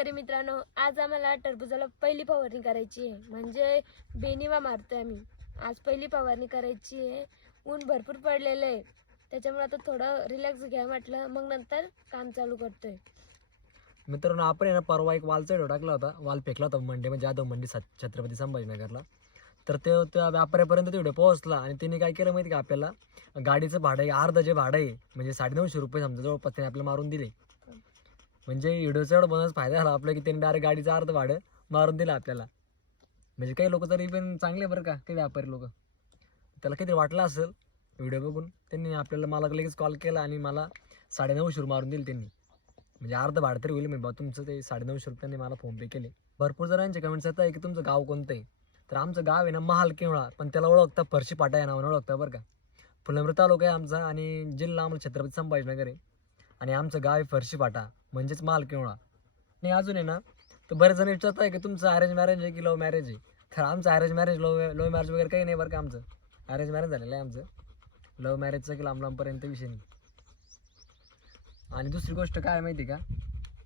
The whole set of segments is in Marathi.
तरी मित्रांनो, आज आम्हाला टरबूजाला पहिली फवारणी करायची आहे, म्हणजे बेनिवा मारतोय आम्ही. आज पहिली फवारणी करायची आहे. ऊन भरपूर पडलेलं आहे, त्याच्यामुळे आता थोडं रिलॅक्स घ्या म्हटलं, मग नंतर काम चालू करतोय. मित्रांनो, आपण आहे ना परवा एक वालचा व्हिडिओ टाकला होता, वाल फेकला होता मंडी म्हणजे जाधव मंडी छत्रपती संभाजीनगरला. तर ते त्या व्यापाऱ्यापर्यंत ते व्हिडिओ पोहोचला आणि त्यांनी काय केलं माहिती का, आपल्याला गाडीचं भाडं आहे, अर्ध जे भाडं आहे म्हणजे 950 रुपये समजा जवळपास त्याने आपल्याला मारून दिले. म्हणजे व्हिडिओचा एवढा बनच फायदा झाला आपल्या की त्यांनी डायरेक्ट गाडीचं अर्ध भाडं मारून दिलं आपल्याला. म्हणजे काही लोक तरी पण चांगले बरं का, काही व्यापारी लोक, त्याला काहीतरी वाटलं असेल व्हिडिओ बघून, त्यांनी आपल्याला मला लगेच कॉल केला आणि मला 950 रुपये मारून दिले त्यांनी. म्हणजे अर्ध भाडं तरी होईल म्हणजे बा तुमचं, ते 950 रुपयांनी मला फोनपे केले. भरपूर जणांचे कमेंट्स येत आहे की तुमचं गाव कोणतं आहे. तर आमचं गाव आहे ना महाल किंवा, पण त्याला ओळखता फरशी फाटा या नावानं ओळखता बरं का. फुलंब्री तालुका आहे आमचा आणि जिल्हा आम्हाला छत्रपती संभाजीनगर आहे. आणि आमचं गाव आहे फरशी फाटा म्हणजेच महाल किंवा. आणि अजून आहे ना, तर बरेच जण विचारत आहे की तुमचं अरेंज मॅरेज आहे की लव्ह मॅरेज आहे. तर आमचं अरेंज मॅरेज लव्ह मॅरेज वगैरे काही नाही बरं का. आमचं अरेंज मॅरेज झालेलं आहे आमचं. लव्ह मॅरेजचा की लांबपर्यंत विषय नाही. आणि दुसरी गोष्ट काय माहिती का,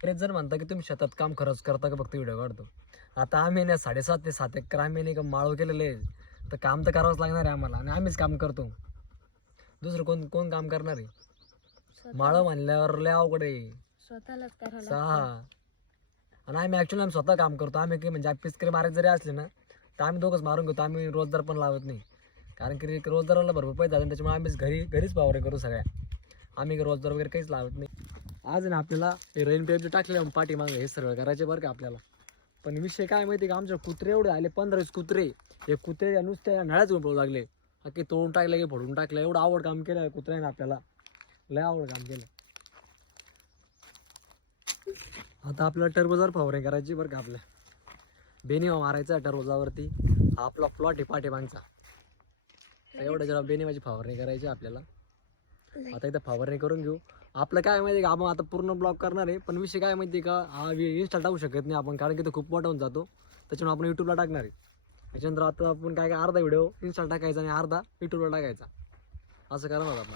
बरेच जण म्हणता की तुम्ही शेतात काम खरंच करता का फक्त व्हिडिओ काढतो. आता आम्ही ना 7.5 ते 7 एकर आम्ही नाही का माळव केलेले आहे, तर काम तर करावंच लागणार आहे आम्हाला आणि आम्हीच काम करतो. दुसरं कोण काम करणार आहे. माळव म्हणल्यावर लय अवघड आहे, स्वतःलाच करायला. सहा. आणि आम्ही ॲक्च्युली स्वतः काम करतो. आम्ही की म्हणजे पिस्करी मारायचे जरी असले ना तर आम्ही दोघंच मारून घेतो. आम्ही रोजदार पण लावत नाही, कारण की रोजदाराला भरपूर पैसे जातात, त्याच्यामुळे आम्ही घरीच फवारणी करू सगळ्या. आम्ही रोजदार वगैरे काहीच लावत नाही. आज ना आपल्याला रेन पेपचे टाकले पाठीमागे हे सर्व करायचे बरं का आपल्याला. पण विषय काय माहिती का, आमच्या कुत्रे एवढे आले 15-20 कुत्रे. हे कुत्रे नुसत्या नळ्याच घेऊन पळू लागले, की तोडून टाकलं की फोडून टाकलं. एवढं आवड काम केलं कुत्र्याने आपल्याला, लय आवड काम केलं. आता आपल्याला टरबूजावर फवारणी करायची बरं का. आपल्या बेनिवा मारायचा टरबूजावरती. हा आपला प्लॉट आहे पाठीमागचा. एवढं जरा बेनिवाची फवारणी करायची आपल्याला. आता इथं फवारणी करून घेऊ. आपलं काय माहिती का, आपण आता पूर्ण ब्लॉग करणार आहे. पण विषय काय माहिती का, हा इन्स्टा टाकू शकत नाही आपण, कारण की तो खूप मोठा होऊन जातो. त्याच्यामुळे आपण यूट्यूबला टाकणार आहे. त्याच्यानंतर आता आपण काय अर्धा व्हिडिओ इन्स्टा टाकायचा आणि अर्धा यूट्यूबला टाकायचा, असं करणार आहोत आपण.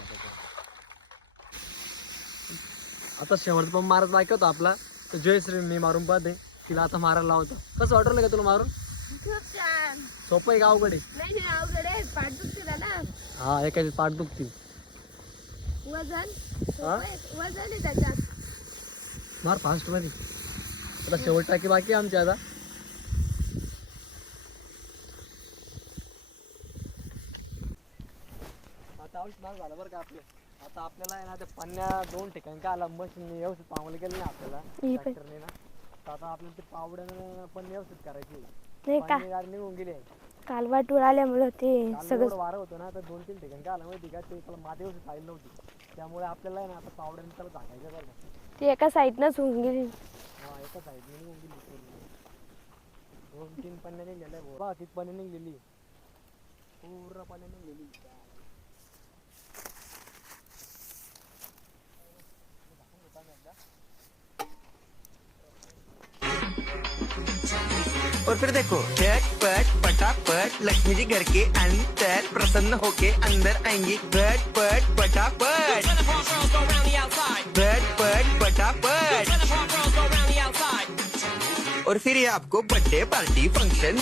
आता शेवटचा पंप मारत बाकी होता आपला, तर जयश्री मी मारून पाहते, तिला आता मारायला लावतो. कसं वाटलं का तुला मारून? खूप छान. सोपं आहे का अवघड आहे? नाही अवघड आहे, पाठ दुखते दादा. हा, एकाची पाठ दुखती. वजन आहे त्याच्यात. मार फास्ट मध्ये. आता शेवट टाकी बाकी आमची. आता औषध मार झालं बरं का आपलं. आता आपल्याला आहे ना ते पाण्या 2 ठिकाणी का आला मशीन व्यवस्थित पावलं केलं नाही आपल्याला ट्रॅक्टरने ना. तर आता आपल्याला ते पावड्यानं पण व्यवस्थित करायची. निघून गेले काल वाटून आल्यामुळे ते सगळं वारं होतं ना, तर 2-3 ठिकाणी काय आलं माहिती का, ते त्याला माती व्यवस्थित आली नव्हती. त्यामुळे आपल्याला आहे ना आता पावड्याने त्याला झाकायचं बरं का. ती एका साईडनंच होऊन गेली. हा, एका साईडने निघून गेली. 2-3 पन्न्या निघलेल्या बा, किती पन्न्या निघलेली, पूर्ण पन्न्या निघलेली. और फिर देखो झटपट पटापट लक्ष्मी जी घर के अंदर प्रसन्न होके अंदर आएंगी. झटपट पटापट झटपट पटापट. और फिर ये आपको बर्थडे पार्टी फंक्शन